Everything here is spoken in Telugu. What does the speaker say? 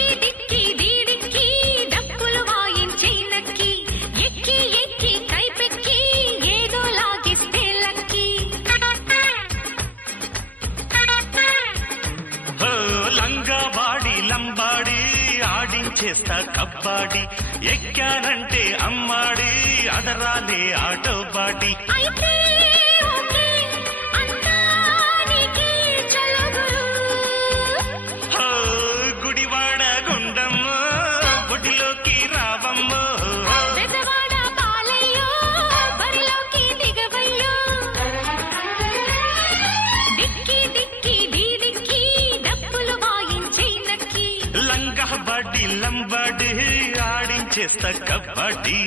డిక్కి డిక్కి డీడిక్కి డప్పులు వాయించే నక్కి ఎక్కి ఎక్కి కైపెక్కి ఏదో లాగిస్తే లక్కి లంగా బాడి లంబాడి ఆడించేస్తా కబ్బాడి ఎక్కానంటే అమ్మాడి అదరాలే ఆటో బాడి అయితే ఓకే అంతా నీకే చలగురు గుడివాడ గుండమ్మ బొడిలోకి రావమ్మ పెదవాడ పాలయ్యో బరిలోకి దిగవయ్యో డిక్కి డిక్కి డీడిక్కి డప్పులు వాయించే నక్కి లంగా బాడి లంబాడి ఆడించేస్తా కబడ్డీ